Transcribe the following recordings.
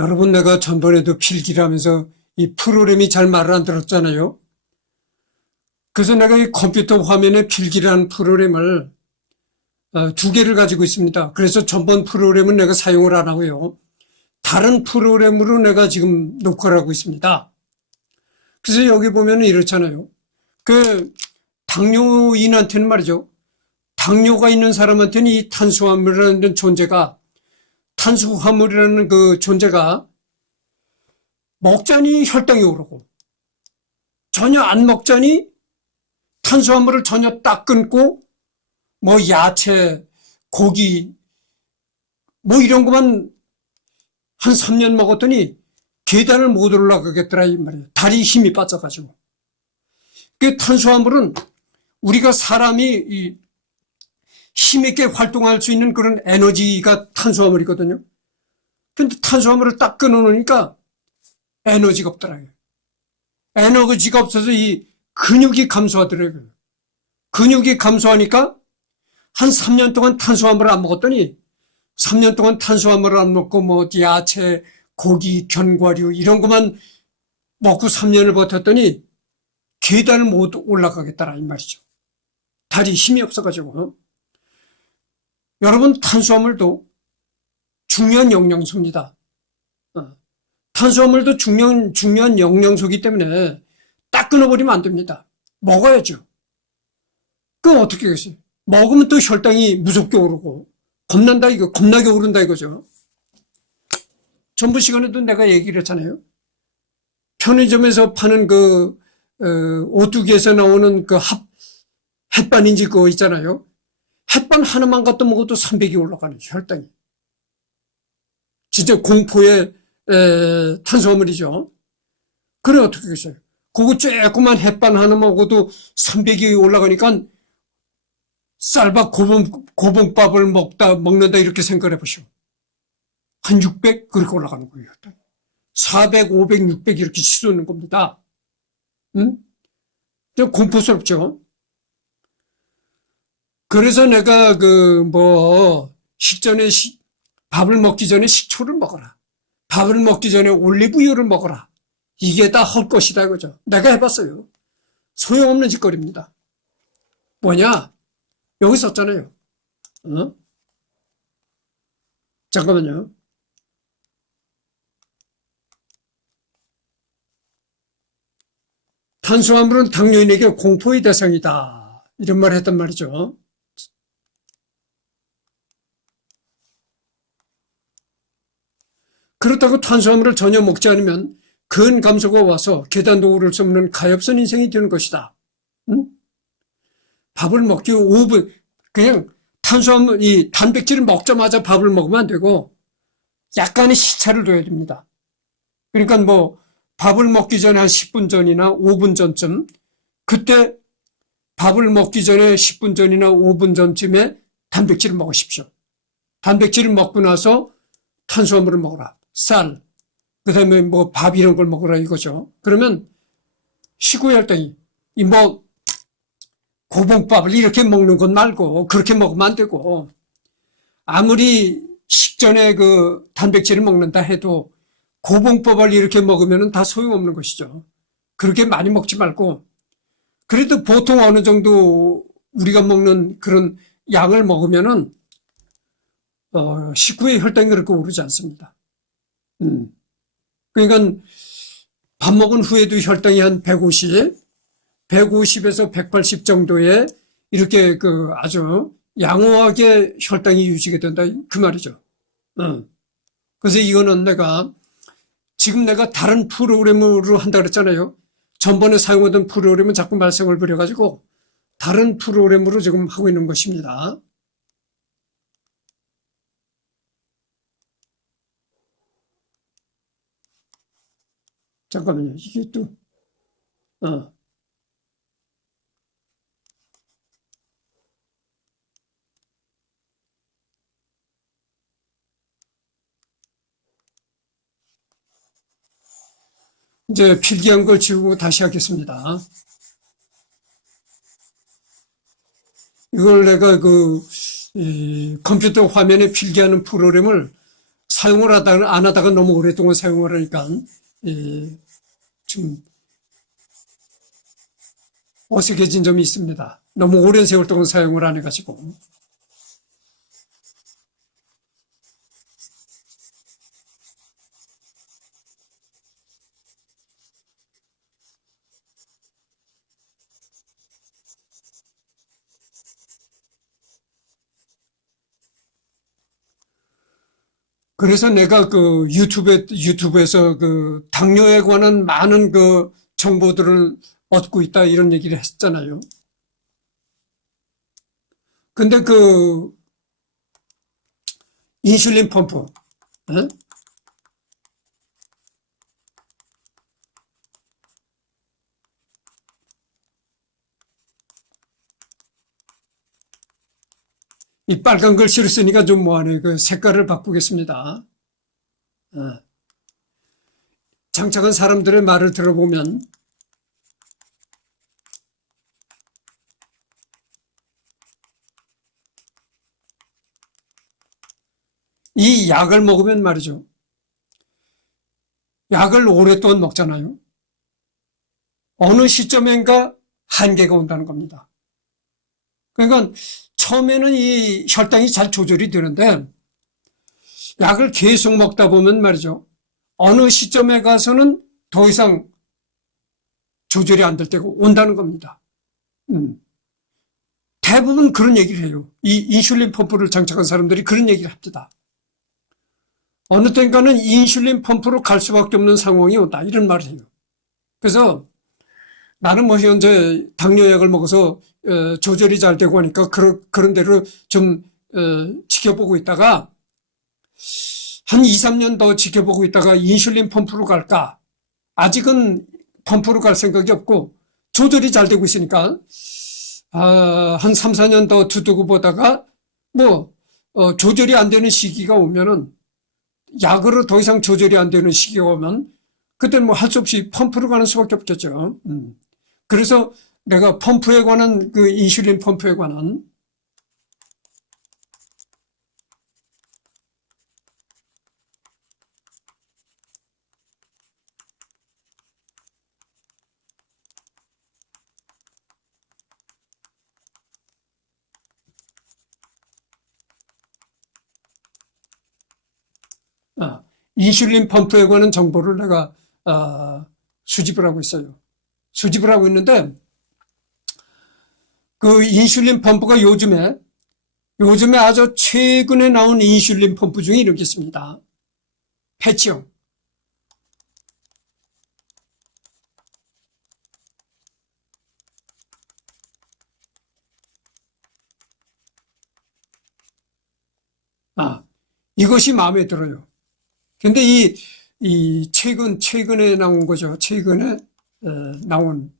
여러분 내가 전번에도 필기를 하면서 이 프로그램이 잘 말을 안 들었잖아요. 그래서 내가 이 컴퓨터 화면에 필기라는 프로그램을 어, 두 개를 가지고 있습니다. 그래서 전번 프로그램은 내가 사용을 안 하고요. 다른 프로그램으로 내가 지금 녹화를 하고 있습니다. 그래서 여기 보면 이렇잖아요. 그 당뇨인한테는 말이죠. 당뇨가 있는 사람한테는 이 탄수화물이라는 존재가 탄수화물이라는 그 존재가 먹자니 혈당이 오르고 전혀 안 먹자니 탄수화물을 전혀 딱 끊고 뭐 야채, 고기 뭐 이런 것만 한 3년 먹었더니 계단을 못 올라가겠더라 이 말이에요. 다리 힘이 빠져가지고. 그 탄수화물은 우리가 사람이 이 힘있게 활동할 수 있는 그런 에너지가 탄수화물이거든요. 근데 탄수화물을 딱 끊어놓으니까 에너지가 없더라고요. 에너지가 없어서 이 근육이 감소하더라고요. 근육이 감소하니까 한 3년 동안 탄수화물을 안 먹었더니 3년 동안 탄수화물을 안 먹고 뭐 야채, 고기, 견과류 이런 것만 먹고 3년을 버텼더니 계단을 못 올라가겠다라 이 말이죠. 다리 힘이 없어가지고. 여러분 탄수화물도 중요한 영양소입니다. 어. 탄수화물도 중요한, 중요한 영양소이기 때문에 딱 끊어버리면 안 됩니다. 먹어야죠. 그럼 어떻게 하겠어요? 먹으면 또 혈당이 무섭게 오르고 겁난다 이거 겁나게 오른다 이거죠. 전부 시간에도 내가 얘기를 했잖아요. 편의점에서 파는 그 어, 오뚜기에서 나오는 그 합, 햇반인지 그거 있잖아요. 햇반 하나만 갖다 먹어도 300이 올라가는 혈당이. 진짜 공포의 에, 탄수화물이죠. 그래 어떻게 하겠어요? 그거 조그만 햇반 하나 먹어도 300이 올라가니까 쌀밥 고봉, 고봉밥을 먹다, 먹는다 이렇게 생각해 보시오. 한 600? 그렇게 올라가는 거예요. 400, 500, 600 이렇게 치솟는 겁니다. 응? 좀 공포스럽죠? 그래서 내가 그, 뭐, 식전에 식, 밥을 먹기 전에 식초를 먹어라. 밥을 먹기 전에 올리브유를 먹어라. 이게 다 헛 것이다 이거죠. 내가 해봤어요. 소용없는 짓거리입니다. 뭐냐? 여기 썼잖아요. 어? 잠깐만요. 탄수화물은 당뇨인에게 공포의 대상이다. 이런 말을 했단 말이죠. 그렇다고 탄수화물을 전혀 먹지 않으면 근 감소가 와서 계단도 오를 수 없는 가엾은 인생이 되는 것이다. 응? 밥을 먹기 5분, 그냥 탄수화물, 이 단백질을 먹자마자 밥을 먹으면 안 되고 약간의 시차를 둬야 됩니다. 그러니까 뭐 밥을 먹기 전에 한 10분 전이나 5분 전쯤 그때 밥을 먹기 전에 10분 전이나 5분 전쯤에 단백질을 먹으십시오. 단백질을 먹고 나서 탄수화물을 먹어라. 쌀, 그 다음에 뭐 밥 이런 걸 먹어라 이거죠. 그러면 식후혈당이, 이 뭐, 고봉밥을 이렇게 먹는 것 말고 그렇게 먹으면 안 되고 아무리 식전에 그 단백질을 먹는다 해도 고봉밥을 이렇게 먹으면 다 소용없는 것이죠. 그렇게 많이 먹지 말고 그래도 보통 어느 정도 우리가 먹는 그런 양을 먹으면은 어, 식후에 혈당이 그렇게 오르지 않습니다. 음. 그러니까 밥 먹은 후에도 혈당이 한 150, 150에서 180 정도에 이렇게 그 아주 양호하게 혈당이 유지가 된다 그 말이죠. 어. 그래서 이거는 내가 지금 내가 다른 프로그램으로 한다 그랬잖아요. 전번에 사용하던 프로그램은 자꾸 말썽을 부려가지고 다른 프로그램으로 지금 하고 있는 것입니다. 잠깐만요. 이게 또, 어. 이제 필기한 걸 지우고 다시 하겠습니다. 이걸 내가 그, 이 컴퓨터 화면에 필기하는 프로그램을 사용을 하다가 안 하다가 너무 오랫동안 사용을 하니까 예, 좀 어색해진 점이 있습니다. 너무 오랜 세월 동안 사용을 안 해가지고. 그래서 내가 그 유튜브에, 유튜브에서 그 당뇨에 관한 많은 그 정보들을 얻고 있다 이런 얘기를 했잖아요. 근데 그 인슐린 펌프, 예? 이 빨간 글씨를 쓰니까 좀 뭐하네. 그 색깔을 바꾸겠습니다. 어. 장착한 사람들의 말을 들어보면 이 약을 먹으면 말이죠. 약을 오랫동안 먹잖아요. 어느 시점인가 한계가 온다는 겁니다. 그러니까 처음에는 이 혈당이 잘 조절이 되는데 약을 계속 먹다 보면 말이죠. 어느 시점에 가서는 더 이상 조절이 안 될 때가 온다는 겁니다. 음. 대부분 그런 얘기를 해요. 이 인슐린 펌프를 장착한 사람들이 그런 얘기를 합니다. 어느 때인가는 인슐린 펌프로 갈 수밖에 없는 상황이 온다. 이런 말을 해요. 그래서 나는 뭐 현재 당뇨약을 먹어서 어, 조절이 잘 되고 하니까 그런, 그런 대로 좀 어, 지켜보고 있다가 한 2, 3년 더 지켜보고 있다가 인슐린 펌프로 갈까? 아직은 펌프로 갈 생각이 없고 조절이 잘 되고 있으니까 아, 한 3, 4년 더 두두고 보다가 뭐 어, 조절이 안 되는 시기가 오면은 약으로 더 이상 조절이 안 되는 시기가 오면 그때 뭐할 수 없이 펌프로 가는 수밖에 없겠죠. 음. 그래서 내가 펌프에 관한 그 인슐린 펌프에 관한 아, 인슐린 펌프에 관한 정보를 내가 아, 수집을 하고 있어요. 수집을 하고 있는데 그 인슐린 펌프가 요즘에 요즘에 아주 최근에 나온 인슐린 펌프 중에 이렇게 있습니다. 패치형. 아, 이것이 마음에 들어요. 근데 이, 이 최근, 최근에 나온 거죠. 최근에 어, 나온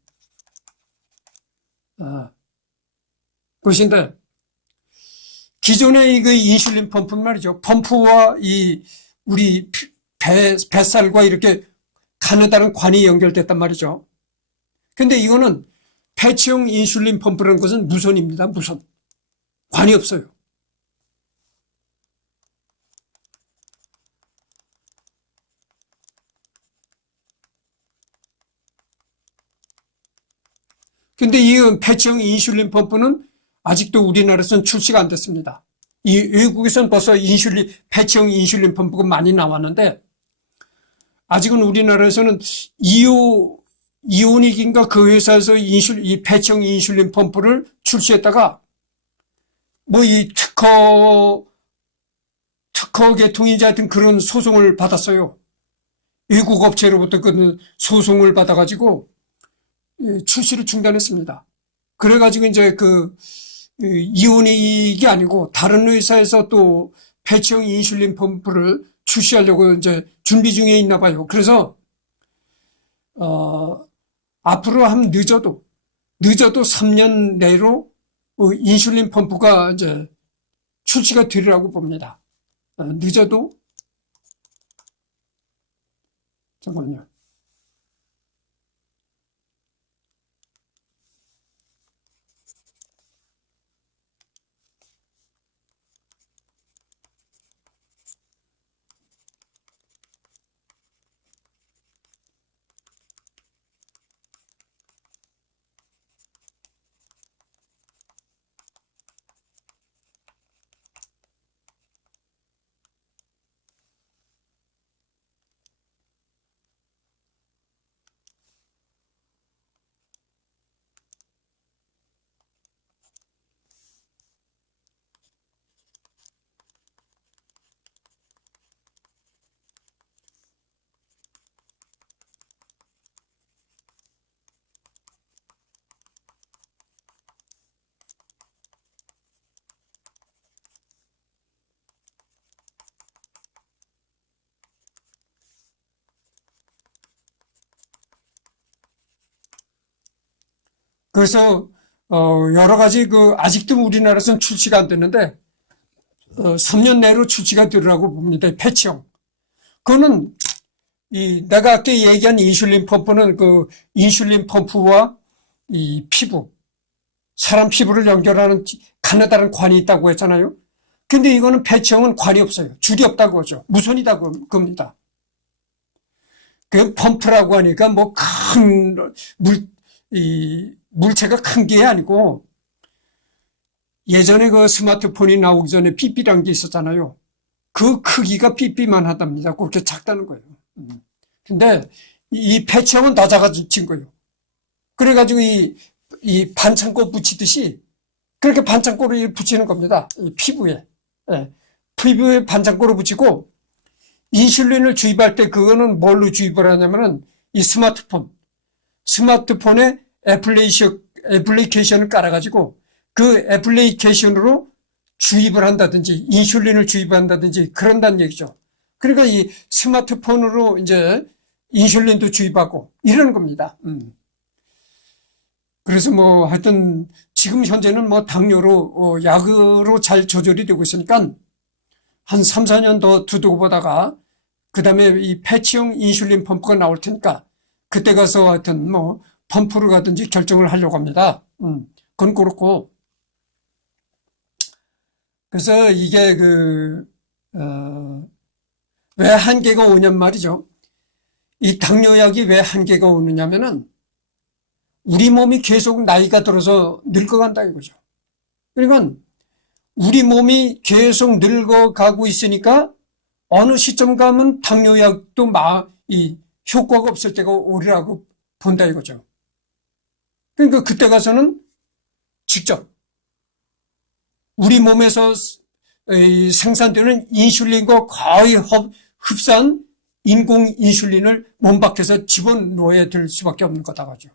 어, 것인데 기존의 이그 인슐린 펌프는 말이죠. 펌프와 이 우리 배, 뱃살과 이렇게 가느다란 관이 연결됐단 말이죠. 근데 이거는 패치형 인슐린 펌프라는 것은 무선입니다. 무선. 관이 없어요. 근데 이 패치형 인슐린 펌프는 아직도 우리나라에서는 출시가 안 됐습니다. 이 외국에서는 벌써 인슐린, 패치형 인슐린 펌프가 많이 나왔는데 아직은 우리나라에서는 이오, 이오닉인가 그 회사에서 인슐, 이 패치형 인슐린 펌프를 출시했다가 뭐 이 특허, 특허 계통이자 하여튼 그런 소송을 받았어요. 외국 업체로부터 그 소송을 받아가지고 예, 출시를 중단했습니다. 그래가지고 이제 그 이온익이 아니고 다른 회사에서 또 패치형 인슐린 펌프를 출시하려고 이제 준비 중에 있나 봐요. 그래서 어 앞으로 한 늦어도 늦어도 3년 내로 어, 인슐린 펌프가 이제 출시가 되리라고 봅니다. 어, 늦어도 잠깐만요. 그래서 어, 여러 가지 그 아직도 우리나라에서는 출시가 안 됐는데 어, 3년 내로 출시가 되리라고 봅니다. 이 패치형. 그거는 이 내가 아까 얘기한 인슐린 펌프는 그 인슐린 펌프와 이 피부 사람 피부를 연결하는 가느다란 관이 있다고 했잖아요. 근데 이거는 패치형은 관이 없어요. 줄이 없다고 하죠. 무선이다 그- 겁니다. 그 펌프라고 하니까 뭐 큰 물, 이 물체가 큰 게 아니고 예전에 그 스마트폰이 나오기 전에 삐삐란 게 있었잖아요. 그 크기가 삐삐만 하답니다. 그렇게 작다는 거예요. 음. 근데 이 패치형은 더 작아진 거예요. 그래가지고 이, 이 반창고 붙이듯이 그렇게 반창고를 붙이는 겁니다. 이 피부에. 예. 피부에 반창고를 붙이고 인슐린을 주입할 때 그거는 뭘로 주입을 하냐면은 이 스마트폰. 스마트폰에 애플리케이션, 애플리케이션을 깔아가지고 그 애플리케이션으로 주입을 한다든지 인슐린을 주입한다든지 그런다는 얘기죠. 그러니까 이 스마트폰으로 이제 인슐린도 주입하고 이러는 겁니다. 음. 그래서 뭐 하여튼 지금 현재는 뭐 당뇨로 어, 약으로 잘 조절이 되고 있으니까 한 3, 4년 더 두두고 보다가 그 다음에 이 패치형 인슐린 펌프가 나올 테니까 그때 가서 하여튼 뭐 펌프를 가든지 결정을 하려고 합니다. 음, 그건 그렇고. 그래서 이게 그, 어, 왜 한계가 오냔 말이죠. 이 당뇨약이 왜 한계가 오느냐면은 우리 몸이 계속 나이가 들어서 늙어간다 이거죠. 그러니까 우리 몸이 계속 늙어가고 있으니까 어느 시점 가면 당뇨약도 마, 이 효과가 없을 때가 오리라고 본다 이거죠. 그러니까 그때 가서는 직접 우리 몸에서 이 생산되는 인슐린과 거의 흡- 흡사한 인공 인슐린을 몸 밖에서 집어넣어야 될 수밖에 없는 거다 가죠.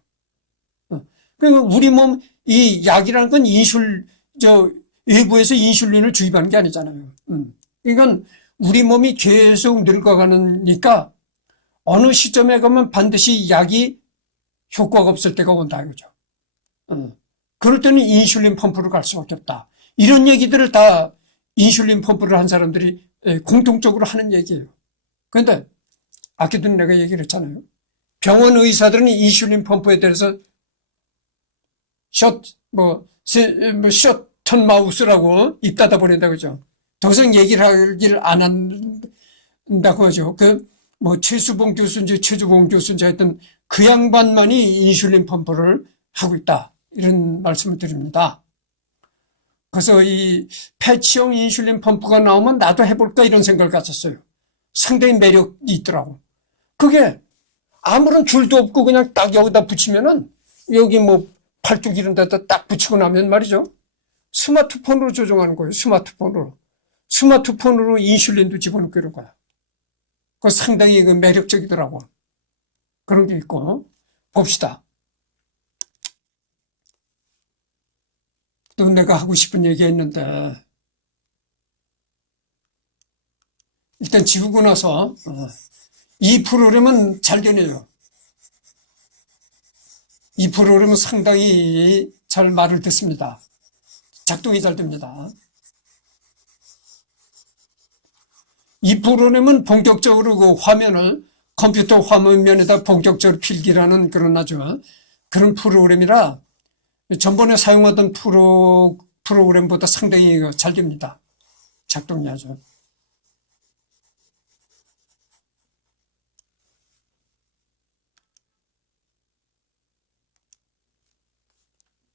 그러니까 우리 몸 이 약이라는 건 인슐 저 외부에서 인슐린을 주입하는 게 아니잖아요. 음. 이건 우리 몸이 계속 늙어가니까 어느 시점에 가면 반드시 약이 효과가 없을 때가 온다 이거죠. 어. 그럴 때는 인슐린 펌프로 갈 수밖에 없다. 이런 얘기들을 다 인슐린 펌프를 한 사람들이 예, 공통적으로 하는 얘기예요. 그런데 아까도 내가 얘기를 했잖아요. 병원 의사들은 인슐린 펌프에 대해서 셔, 뭐, 세, 뭐, 셔턴 마우스라고 입 닫아 버린다 그죠. 더 이상 얘기를 하기를 안 한다고 하죠. 그, 뭐, 최수봉 교수인지 최주봉 교수인지 하여튼 그 양반만이 인슐린 펌프를 하고 있다. 이런 말씀을 드립니다. 그래서 이 패치형 인슐린 펌프가 나오면 나도 해볼까 이런 생각을 가졌어요. 상당히 매력이 있더라고. 그게 아무런 줄도 없고 그냥 딱 여기다 붙이면은 여기 뭐 팔뚝 이런 데다 딱 붙이고 나면 말이죠. 스마트폰으로 조정하는 거예요. 스마트폰으로. 스마트폰으로 인슐린도 집어넣고 이런 거야. 그 상당히 그 매력적이더라고. 그런 게 있고. 봅시다. 또 내가 하고 싶은 얘기가 있는데, 일단 지우고 나서, 어, 이 프로그램은 잘 되네요. 이 프로그램은 상당히 잘 말을 듣습니다. 작동이 잘 됩니다. 이 프로그램은 본격적으로 그 화면을 컴퓨터 화면에다 본격적으로 필기라는 그런 아주 그런 프로그램이라 전번에 사용하던 프로, 프로그램보다 상당히 잘 됩니다. 작동이 아주.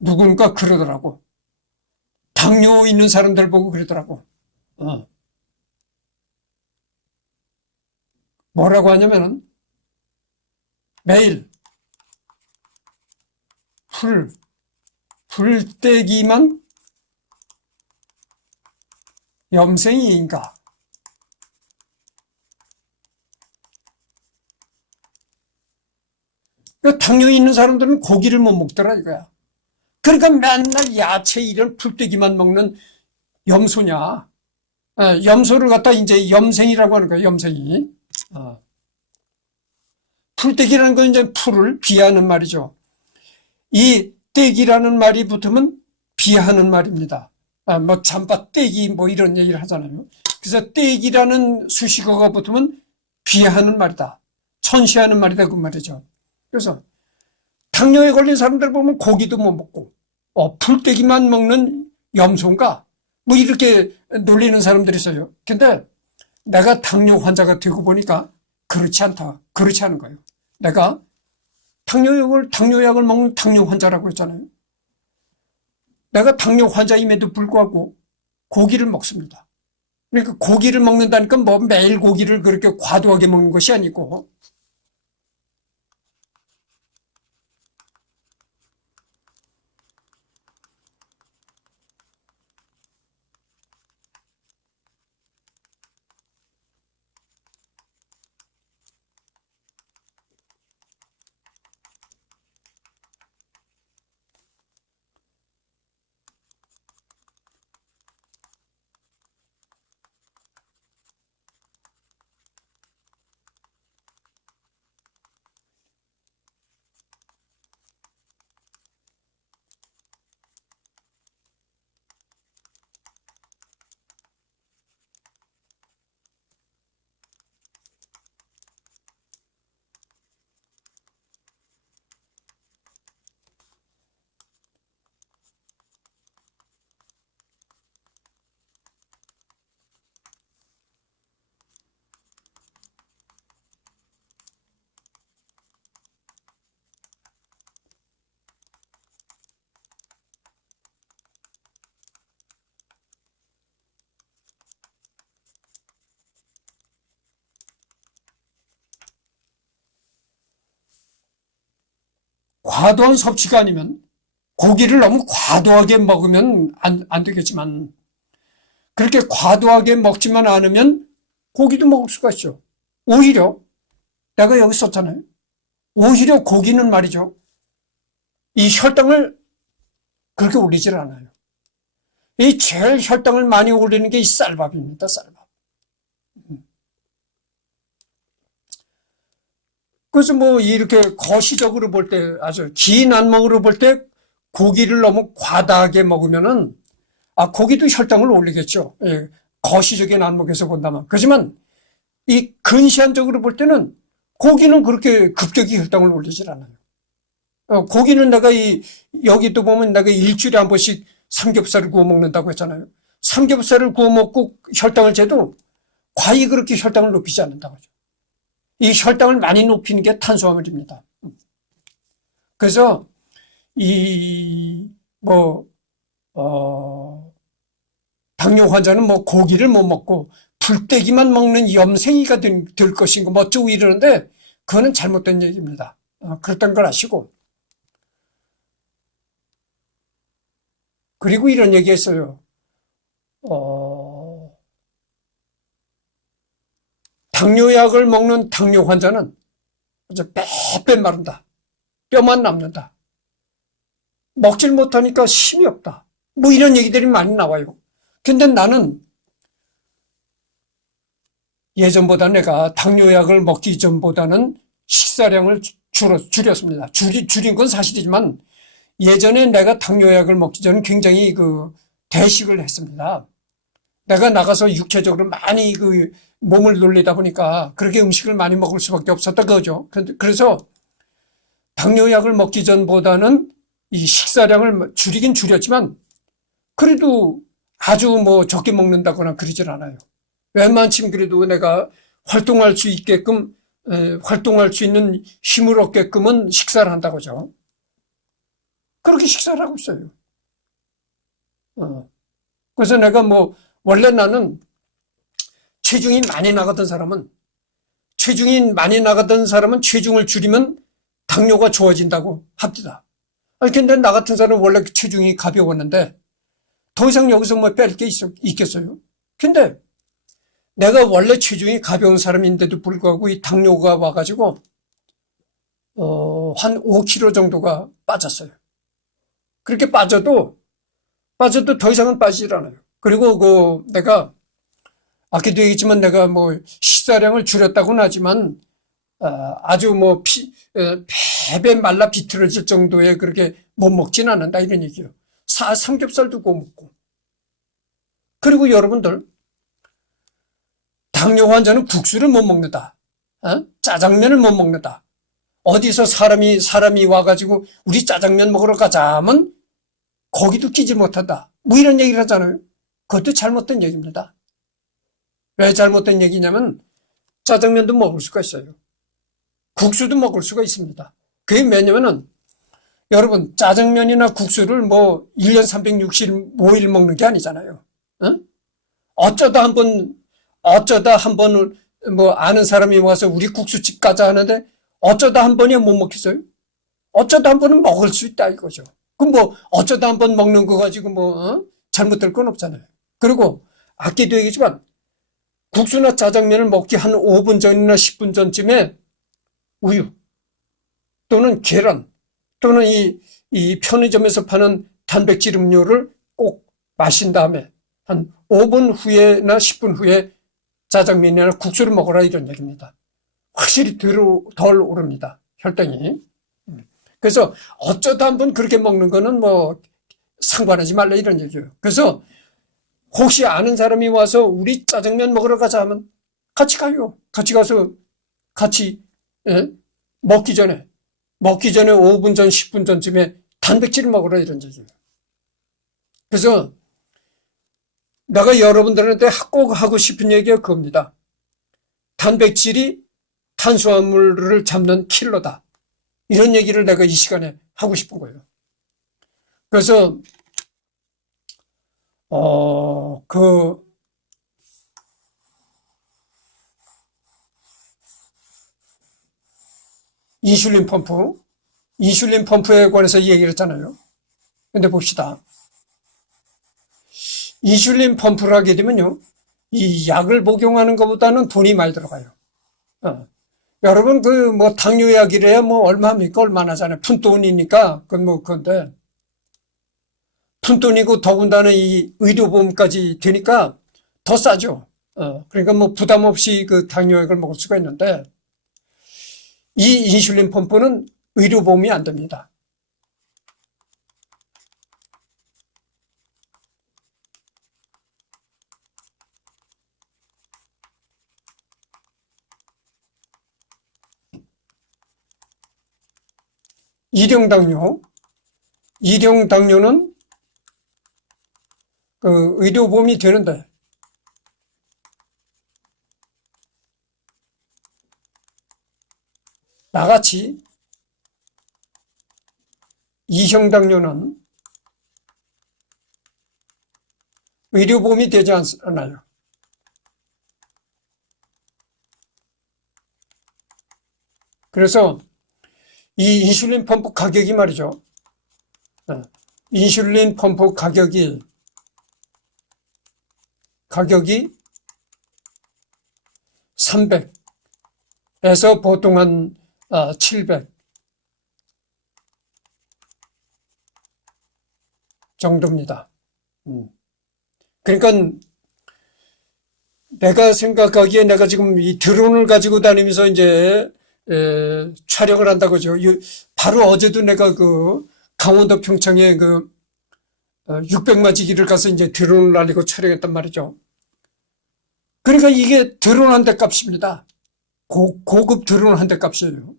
누군가 그러더라고. 당뇨 있는 사람들 보고 그러더라고. 어. 뭐라고 하냐면은 매일 풀, 풀떼기만 염생이인가? 그 당뇨 있는 사람들은 고기를 못 먹더라 이거야. 그러니까 맨날 야채 이런 풀떼기만 먹는 염소냐. 어, 염소를 갖다 이제 염생이라고 하는 거야, 염생이. 어. 풀떼기라는 건 이제 풀을 비하는 말이죠. 이 떼기라는 말이 붙으면 비하는 말입니다. 아, 뭐 잠바 떼기 뭐 이런 얘기를 하잖아요. 그래서 떼기라는 수식어가 붙으면 비하는 말이다. 천시하는 말이다 그 말이죠. 그래서 당뇨에 걸린 사람들 보면 고기도 못 먹고 어, 풀떼기만 먹는 염소인가 뭐 이렇게 놀리는 사람들이 있어요. 근데 내가 당뇨 환자가 되고 보니까 그렇지 않다. 그렇지 않은 거예요. 내가 당뇨약을 당뇨약을 먹는 당뇨 환자라고 했잖아요. 내가 당뇨 환자임에도 불구하고 고기를 먹습니다. 그러니까 고기를 먹는다니까 뭐 매일 고기를 그렇게 과도하게 먹는 것이 아니고 과도한 섭취가 아니면 고기를 너무 과도하게 먹으면 안, 안 되겠지만 그렇게 과도하게 먹지만 않으면 고기도 먹을 수가 있죠. 오히려 내가 여기 썼잖아요. 오히려 고기는 말이죠. 이 혈당을 그렇게 올리질 않아요. 이 제일 혈당을 많이 올리는 게 이 쌀밥입니다. 쌀밥. 그래서 뭐 이렇게 거시적으로 볼 때 아주 긴 안목으로 볼 때 고기를 너무 과다하게 먹으면은 아 고기도 혈당을 올리겠죠. 예, 거시적인 안목에서 본다면 그렇지만 이 근시안적으로 볼 때는 고기는 그렇게 급격히 혈당을 올리질 않아요. 어, 고기는 내가 이 여기 또 보면 내가 일주일에 한 번씩 삼겹살을 구워 먹는다고 했잖아요. 삼겹살을 구워 먹고 혈당을 재도 과히 그렇게 혈당을 높이지 않는다고 하죠. 이 혈당을 많이 높이는 게 탄수화물입니다. 그래서 이뭐 어, 당뇨 환자는 뭐 고기를 못 먹고 불떼기만 먹는 염생이가 될, 될 것인가 뭐 어쩌고 이러는데 그거는 잘못된 얘기입니다. 어, 그랬던 걸 아시고 그리고 이런 얘기했어요. 어, 당뇨약을 먹는 당뇨 환자는 아주 빼빼 마른다. 뼈만 남는다. 먹질 못하니까 힘이 없다. 뭐 이런 얘기들이 많이 나와요. 근데 나는 예전보다 내가 당뇨약을 먹기 전보다는 식사량을 줄였, 줄였습니다. 줄이, 줄인 건 사실이지만 예전에 내가 당뇨약을 먹기 전에 굉장히 그 대식을 했습니다. 내가 나가서 육체적으로 많이 그 몸을 놀리다 보니까 그렇게 음식을 많이 먹을 수밖에 없었던 거죠. 그래서 당뇨약을 먹기 전보다는 이 식사량을 줄이긴 줄였지만 그래도 아주 뭐 적게 먹는다거나 그러질 않아요. 웬만치면 그래도 내가 활동할 수 있게끔 에, 활동할 수 있는 힘을 얻게끔은 식사를 한다고 하죠. 그렇게 식사를 하고 있어요. 어. 그래서 내가 뭐 원래 나는 체중이 많이 나가던 사람은 체중이 많이 나가던 사람은 체중을 줄이면 당뇨가 좋아진다고 합니다. 아니 근데 나 같은 사람은 원래 체중이 가벼웠는데 더 이상 여기서 뭐 뺄 게 있겠어요? 근데 내가 원래 체중이 가벼운 사람인데도 불구하고 이 당뇨가 와가지고 어, 한 5kg 정도가 빠졌어요. 그렇게 빠져도 빠져도 더 이상은 빠지질 않아요. 그리고 그 내가 아까도 얘기했지만 내가 뭐 식사량을 줄였다고는 하지만 어, 아주 뭐 피, 배배 말라 비틀어질 정도의 그렇게 못 먹진 않는다 이런 얘기예요. 사 삼겹살도 구워 먹고. 그리고 여러분들 당뇨 환자는 국수를 못 먹는다. 어? 짜장면을 못 먹는다. 어디서 사람이 사람이 와가지고 우리 짜장면 먹으러 가자 하면 거기도 끼지 못한다. 뭐 이런 얘기를 하잖아요. 그것도 잘못된 얘기입니다. 왜 잘못된 얘기냐면 짜장면도 먹을 수가 있어요. 국수도 먹을 수가 있습니다. 그게 왜냐면은 여러분 짜장면이나 국수를 뭐 1년 365일 먹는 게 아니잖아요. 응? 어쩌다 한번 어쩌다 한 번을 뭐 아는 사람이 와서 우리 국수집 가자 하는데 어쩌다 한 번이야 못 먹겠어요? 어쩌다 한 번은 먹을 수 있다 이거죠. 그럼 뭐 어쩌다 한 번 먹는 거 가지고 뭐 어? 잘못될 건 없잖아요. 그리고 아끼도 얘기지만 국수나 짜장면을 먹기 한 5분 전이나 10분 전쯤에 우유 또는 계란 또는 이, 이 편의점에서 파는 단백질 음료를 꼭 마신 다음에 한 5분 후에나 10분 후에 짜장면이나 국수를 먹어라 이런 얘기입니다. 확실히 덜, 덜 오릅니다. 혈당이. 그래서 어쩌다 한 번 그렇게 먹는 거는 뭐 상관하지 말라 이런 얘기예요. 그래서 혹시 아는 사람이 와서 우리 짜장면 먹으러 가자 하면 같이 가요. 같이 가서 같이 예? 먹기 전에 먹기 전에 5분 전, 10분 전쯤에 단백질을 먹으라 이런 얘기예요. 그래서 내가 여러분들한테 꼭 하고 싶은 얘기가 그겁니다. 단백질이 탄수화물을 잡는 킬러다. 이런 얘기를 내가 이 시간에 하고 싶은 거예요. 그래서 어, 그, 인슐린 펌프, 인슐린 펌프에 관해서 얘기를 했잖아요. 근데 봅시다. 인슐린 펌프를 하게 되면요, 이 약을 복용하는 것보다는 돈이 많이 들어가요. 어. 여러분, 그, 뭐, 당뇨약이래야 뭐, 얼마입니까? 얼마나 잖아요. 푼돈이니까, 그건 뭐, 그건데. 푼돈이고 더군다나 이 의료보험까지 되니까 더 싸죠. 어, 그러니까 뭐 부담 없이 그 당뇨약을 먹을 수가 있는데 이 인슐린 펌프는 의료보험이 안 됩니다. 일형 당뇨, 일형 당뇨는 그 의료보험이 되는데 나같이 이형 당뇨는 의료보험이 되지 않아요. 그래서 이 인슐린 펌프 가격이 말이죠. 어, 인슐린 펌프 가격이 가격이 300에서 보통 한 700 어, 정도입니다. 음. 그러니까 내가 생각하기에 내가 지금 이 드론을 가지고 다니면서 이제 에, 촬영을 한다고죠. 바로 어제도 내가 그 강원도 평창에 그 600마지기를 어, 가서 이제 드론을 날리고 촬영했단 말이죠. 그러니까 이게 드론 한 대 값입니다. 고, 고급 드론 한 대 값이에요.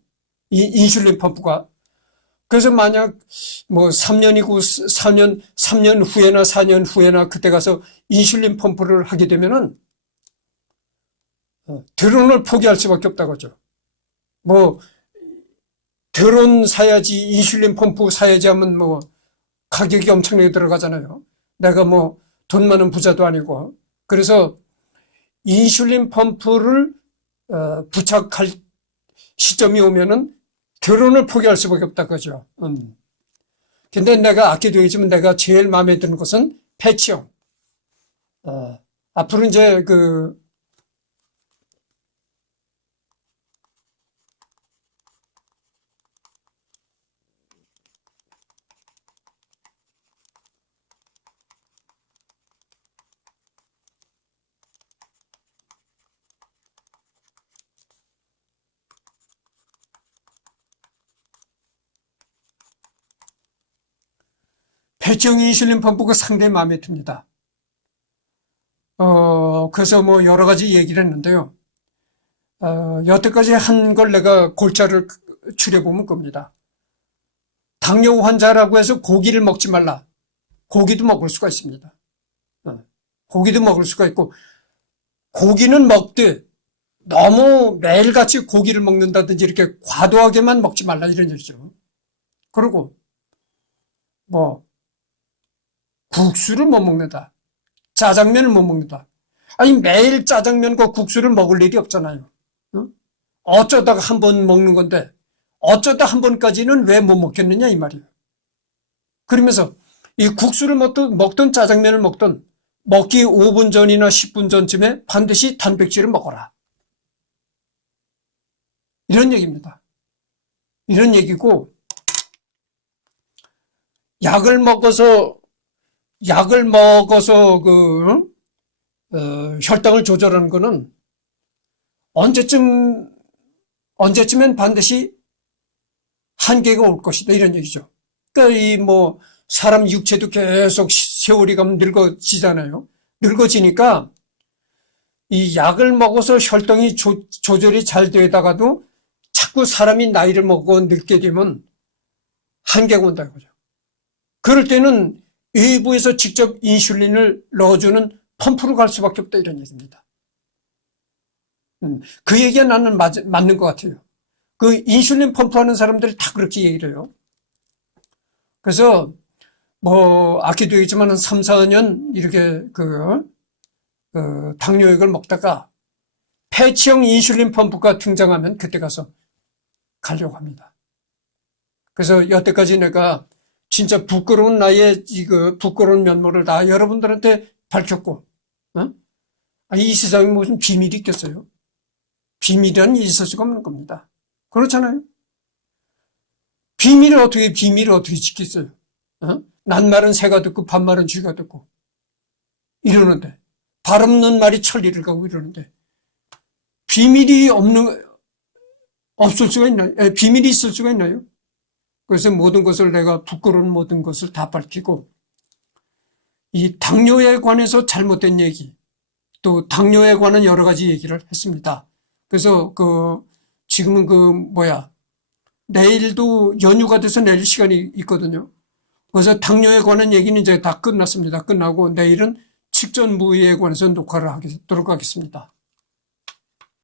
이 인슐린 펌프가. 그래서 만약 뭐 3년이고 4년, 3년 후에나 4년 후에나 그때 가서 인슐린 펌프를 하게 되면은 어, 드론을 포기할 수밖에 없다고죠. 뭐 드론 사야지 인슐린 펌프 사야지 하면 뭐 가격이 엄청나게 들어가잖아요. 내가 뭐 돈 많은 부자도 아니고. 그래서 인슐린 펌프를 어, 부착할 시점이 오면은 결혼을 포기할 수밖에 없다 그죠. 음. 근데 내가 아껴두겠지만 내가 제일 마음에 드는 것은 패치형. 어, 앞으로 이제 그 폐지형 인슐린 펌프가 상당히 마음에 듭니다. 어, 그래서 뭐 여러 가지 얘기를 했는데요. 어, 여태까지 한 걸 내가 골자를 추려보면 겁니다. 당뇨 환자라고 해서 고기를 먹지 말라. 고기도 먹을 수가 있습니다. 어, 고기도 먹을 수가 있고, 고기는 먹되 너무 매일같이 고기를 먹는다든지 이렇게 과도하게만 먹지 말라 이런 얘기죠. 그리고 뭐 국수를 못 먹는다. 짜장면을 못 먹는다. 아니 매일 짜장면과 국수를 먹을 일이 없잖아요. 어? 어쩌다가 한 번 먹는 건데 어쩌다 한 번까지는 왜 못 먹겠느냐 이 말이에요. 그러면서 이 국수를 먹든, 먹든 짜장면을 먹든 먹기 5분 전이나 10분 전쯤에 반드시 단백질을 먹어라. 이런 얘기입니다. 이런 얘기고 약을 먹어서 약을 먹어서 그 어, 혈당을 조절하는 거는 언제쯤 언제쯤엔 반드시 한계가 올 것이다 이런 얘기죠. 그러니까 이 뭐 사람 육체도 계속 세월이 가면 늙어지잖아요. 늙어지니까 이 약을 먹어서 혈당이 조, 조절이 잘 되다가도 자꾸 사람이 나이를 먹고 늙게 되면 한계가 온다 이거죠. 그럴 때는 외부에서 직접 인슐린을 넣어주는 펌프로 갈 수밖에 없다 이런 얘기입니다. 음, 그 얘기가 나는 맞, 맞는 것 같아요. 그 인슐린 펌프 하는 사람들이 다 그렇게 얘기를 해요. 그래서 뭐 아끼도 얘기지만 한 3, 4년 이렇게 그, 그 당뇨약을 먹다가 폐치형 인슐린 펌프가 등장하면 그때 가서 가려고 합니다. 그래서 여태까지 내가 진짜 부끄러운 나의 이거 부끄러운 면모를 다 여러분들한테 밝혔고, 어? 아니, 이 세상에 무슨 비밀이 있겠어요? 비밀이란 있을 수가 없는 겁니다. 그렇잖아요? 비밀을 어떻게, 비밀을 어떻게 지키겠어요? 어? 낱말은 새가 듣고 반말은 쥐가 듣고 이러는데, 발 없는 말이 천리를 가고 이러는데, 비밀이 없는, 없을 수가 있나요? 에, 비밀이 있을 수가 있나요? 그래서 모든 것을 내가 부끄러운 모든 것을 다 밝히고 이 당뇨에 관해서 잘못된 얘기 또 당뇨에 관한 여러 가지 얘기를 했습니다. 그래서 그 지금은 그 뭐야 내일도 연휴가 돼서 내일 시간이 있거든요. 그래서 당뇨에 관한 얘기는 이제 다 끝났습니다. 끝나고 내일은 직전 무의에 관해서 녹화를 하도록 하겠습니다.